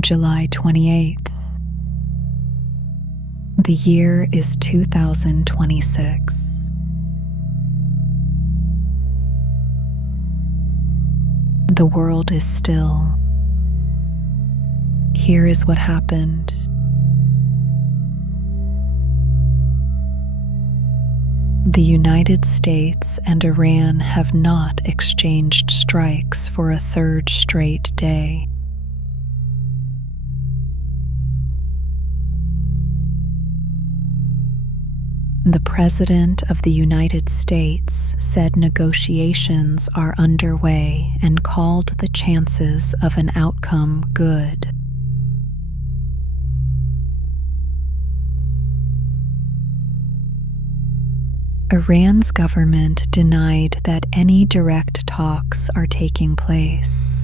July 28th. The year is 2026. The world is still. Here is what happened. The United States and Iran have not exchanged strikes for a third straight day. The President of the United States said negotiations are underway and called the chances of an outcome good. Iran's government denied that any direct talks are taking place.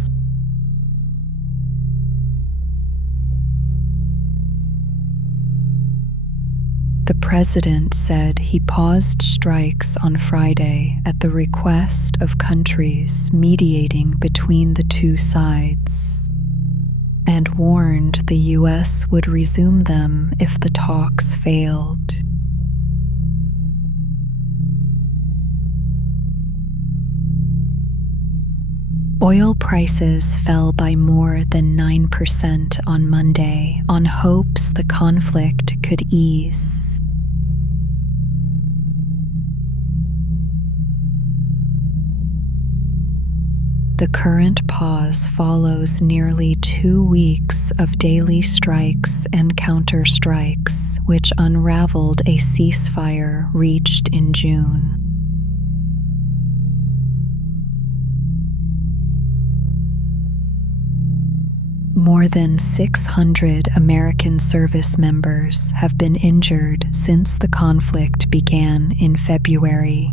The president said he paused strikes on Friday at the request of countries mediating between the two sides, and warned the U.S. would resume them if the talks failed. Oil prices fell by more than 9% on Monday on hopes the conflict could ease. The current pause follows nearly 2 weeks of daily strikes and counter-strikes, which unraveled a ceasefire reached in June. More than 600 American service members have been injured since the conflict began in February.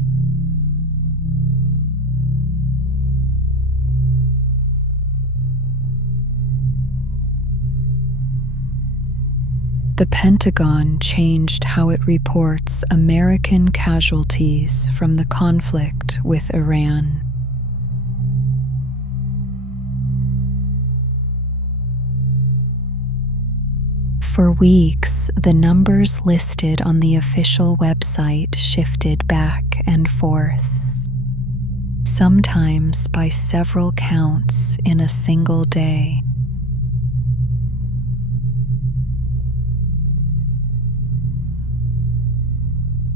The Pentagon changed how it reports American casualties from the conflict with Iran. For weeks, the numbers listed on the official website shifted back and forth, sometimes by several counts in a single day.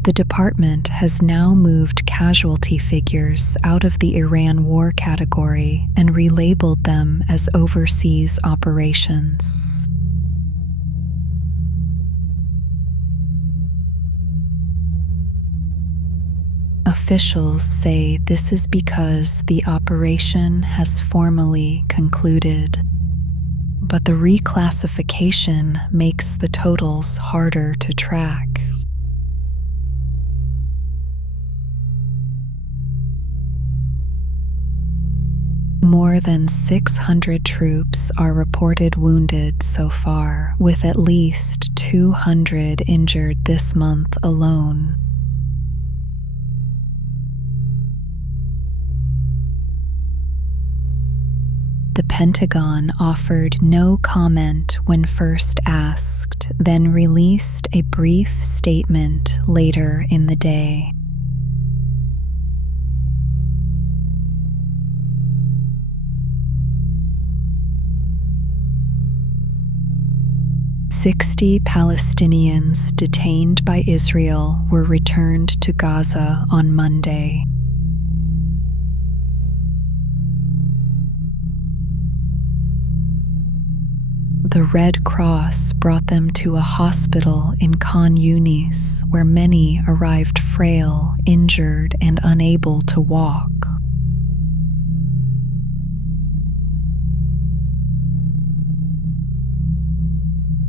The department has now moved casualty figures out of the Iran war category and relabeled them as overseas operations. Officials say this is because the operation has formally concluded, but the reclassification makes the totals harder to track. More than 600 troops are reported wounded so far, with at least 200 injured this month alone. The Pentagon offered no comment when first asked, then released a brief statement later in the day. "60 Palestinians detained by Israel were returned to Gaza on Monday. The Red Cross brought them to a hospital in Khan Yunis, where many arrived frail, injured, and unable to walk.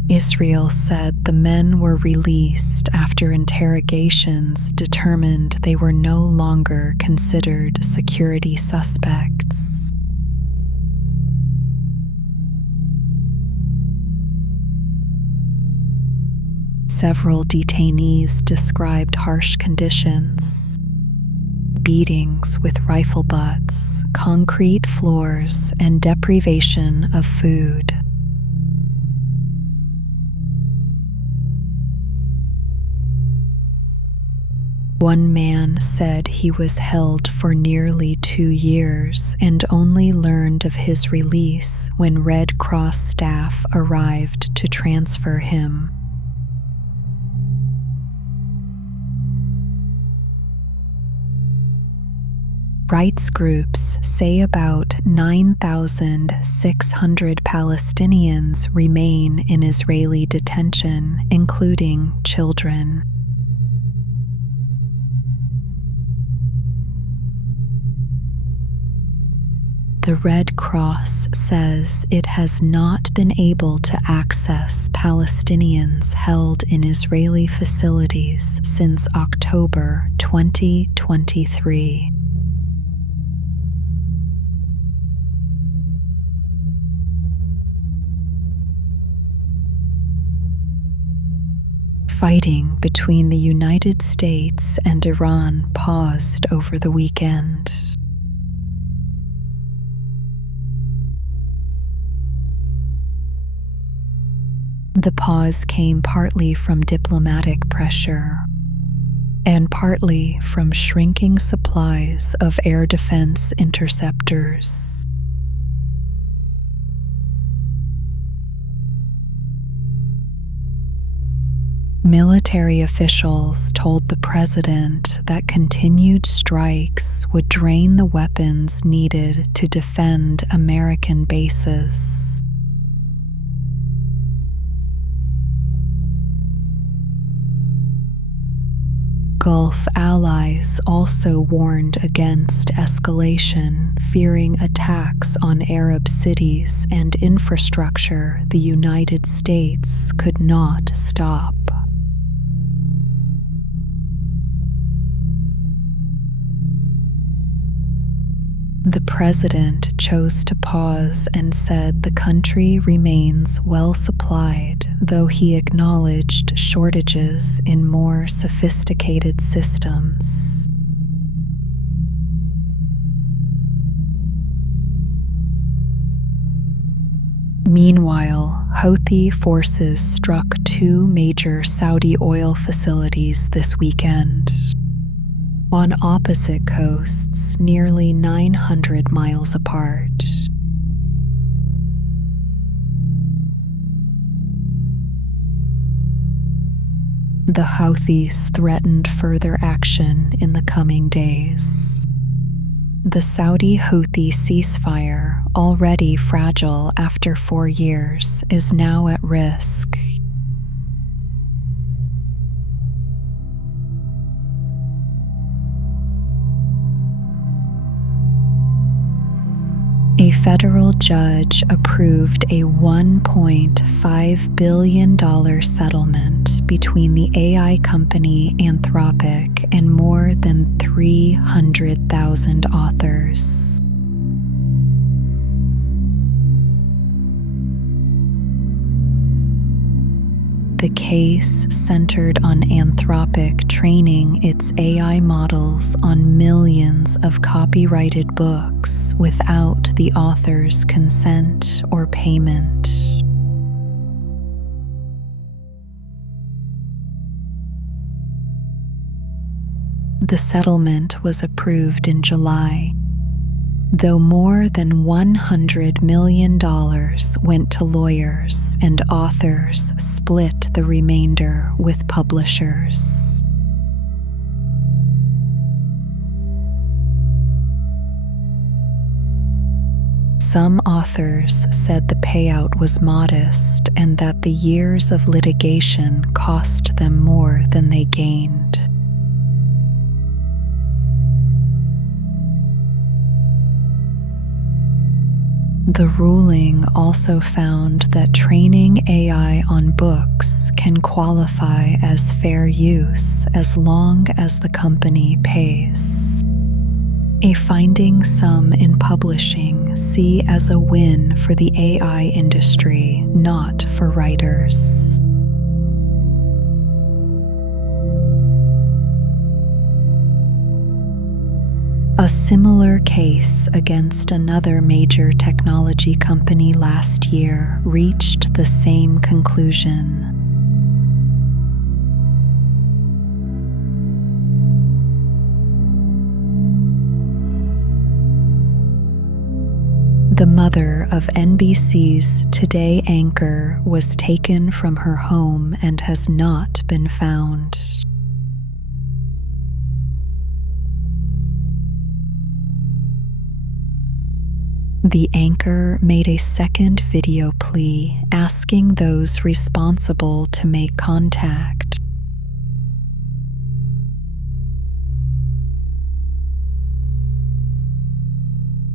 Israel said the men were released after interrogations determined they were no longer considered security suspects. Several detainees described harsh conditions: beatings with rifle butts, concrete floors, and deprivation of food. One man said he was held for nearly 2 years and only learned of his release when Red Cross staff arrived to transfer him. Rights groups say about 9,600 Palestinians remain in Israeli detention, including children. The Red Cross says it has not been able to access Palestinians held in Israeli facilities since October 2023. Fighting between the United States and Iran paused over the weekend. The pause came partly from diplomatic pressure and partly from shrinking supplies of air defense interceptors. Military officials told the president that continued strikes would drain the weapons needed to defend American bases. Gulf allies also warned against escalation, fearing attacks on Arab cities and infrastructure the United States could not stop. The president chose to pause and said the country remains well supplied, though he acknowledged shortages in more sophisticated systems. Meanwhile, Houthi forces struck 2 major Saudi oil facilities this weekend, on opposite coasts nearly 900 miles apart. The Houthis threatened further action in the coming days. The Saudi Houthi ceasefire, already fragile after 4 years, is now at risk. A federal judge approved a $1.5 billion settlement between the AI company Anthropic and more than 300,000 authors. The case centered on Anthropic training its AI models on millions of copyrighted books without the author's consent or payment. The settlement was approved in July, though more than $100 million went to lawyers and authors split the remainder with publishers. Some authors said the payout was modest and that the years of litigation cost them more than they gained. The ruling also found that training AI on books can qualify as fair use as long as the company pays, a finding some in publishing see as a win for the AI industry, not for writers. A similar case against another major technology company last year reached the same conclusion. The mother of NBC's Today anchor was taken from her home and has not been found. The anchor made a second video plea asking those responsible to make contact.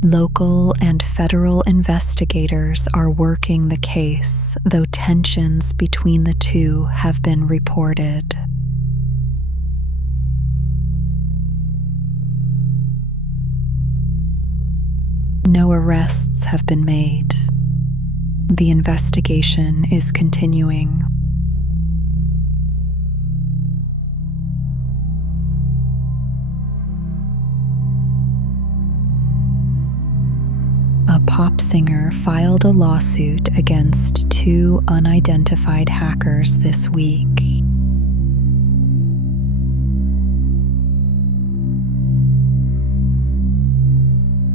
Local and federal investigators are working the case, though tensions between the two have been reported. No arrests have been made. The investigation is continuing. A pop singer filed a lawsuit against two unidentified hackers this week.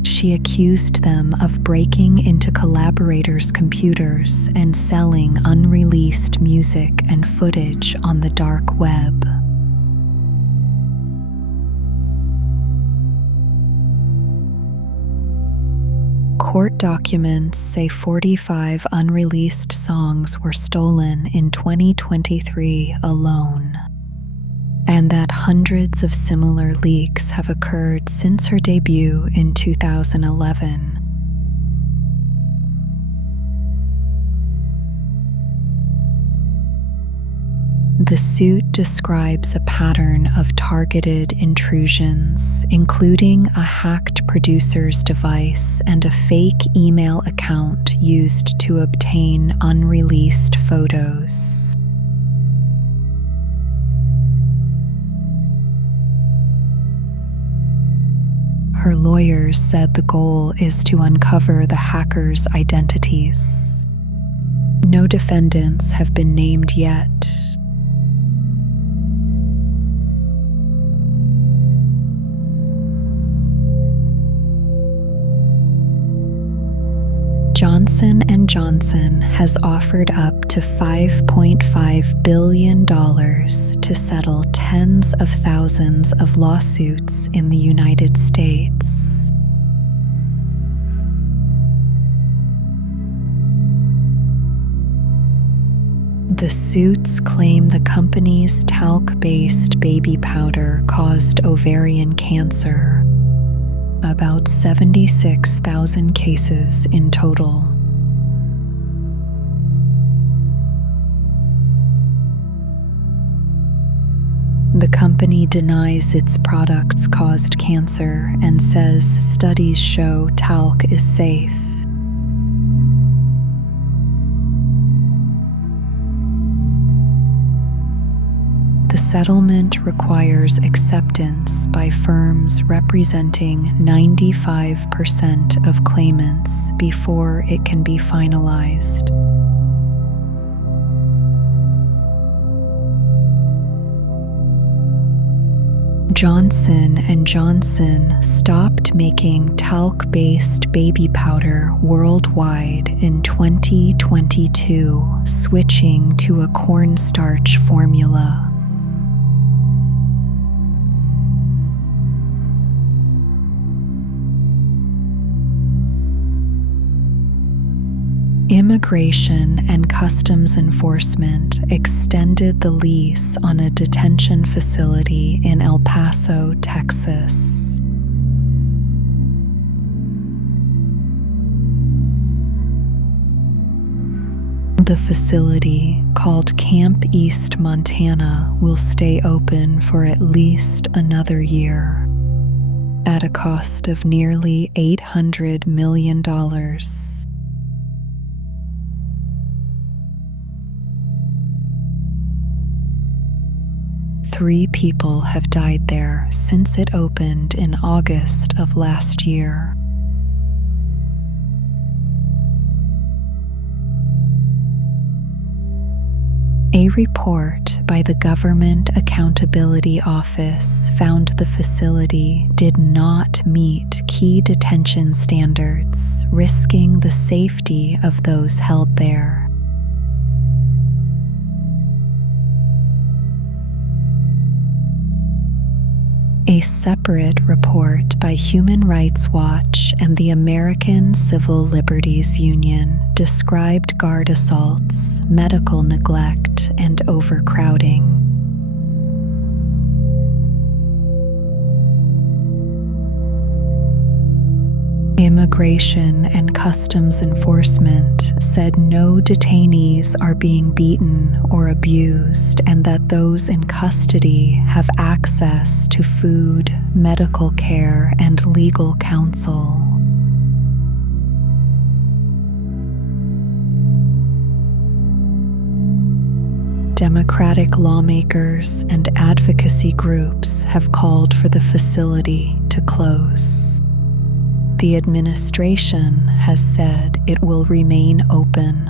She accused them of breaking into collaborators' computers and selling unreleased music and footage on the dark web. Court documents say 45 unreleased songs were stolen in 2023 alone, and that hundreds of similar leaks have occurred since her debut in 2011. The suit describes a pattern of targeted intrusions, including a hacked producer's device and a fake email account used to obtain unreleased photos. Her lawyers said the goal is to uncover the hackers' identities. No defendants have been named yet. Johnson & Johnson has offered up to $5.5 billion to settle tens of thousands of lawsuits in the United States. The suits claim the company's talc-based baby powder caused ovarian cancer. About 76,000 cases in total. The company denies its products caused cancer and says studies show talc is safe. The settlement requires acceptance by firms representing 95% of claimants before it can be finalized. Johnson & Johnson stopped making talc-based baby powder worldwide in 2022, switching to a cornstarch formula. Immigration and Customs Enforcement extended the lease on a detention facility in El Paso, Texas. The facility, called Camp East Montana, will stay open for at least another year, at a cost of nearly $800 million. 3 people have died there since it opened in August of last year. A report by the Government Accountability Office found the facility did not meet key detention standards, risking the safety of those held there. A separate report by Human Rights Watch and the American Civil Liberties Union described guard assaults, medical neglect, and overcrowding. Immigration and Customs Enforcement said no detainees are being beaten or abused, and that those in custody have access to food, medical care, and legal counsel. Democratic lawmakers and advocacy groups have called for the facility to close. The administration has said it will remain open.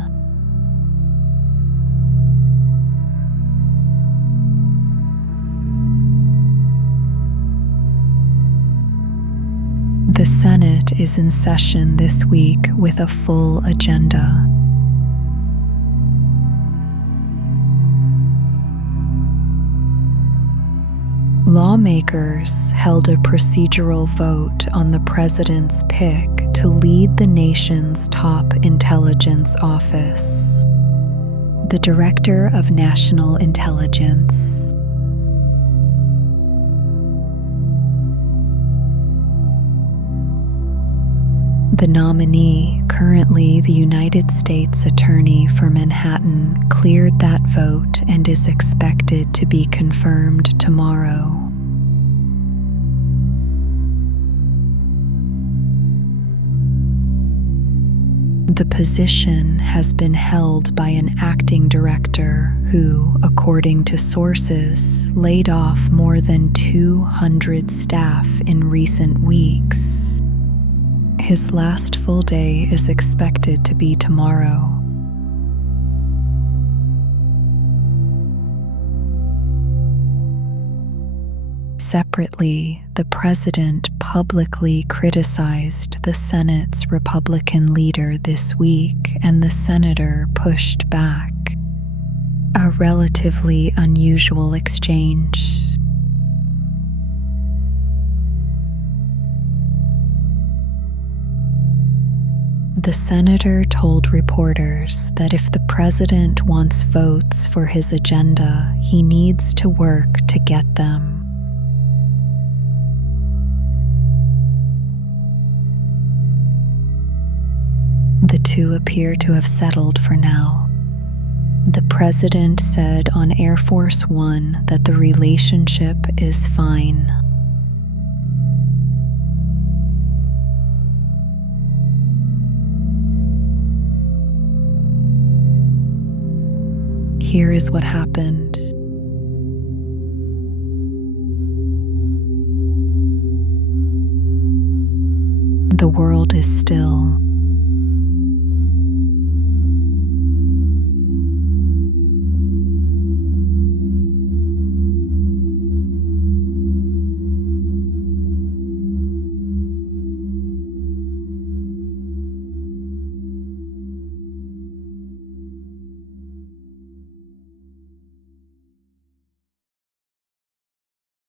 The Senate is in session this week with a full agenda. Lawmakers held a procedural vote on the president's pick to lead the nation's top intelligence office, the Director of National Intelligence. The nominee, currently the United States Attorney for Manhattan, cleared that vote and is expected to be confirmed tomorrow. The position has been held by an acting director who, according to sources, laid off more than 200 staff in recent weeks. His last full day is expected to be tomorrow. Separately, the president publicly criticized the Senate's Republican leader this week, and the senator pushed back. A relatively unusual exchange. The senator told reporters that if the president wants votes for his agenda, he needs to work to get them. The two appear to have settled for now. The president said on Air Force One that the relationship is fine. Here is what happened. The world is still.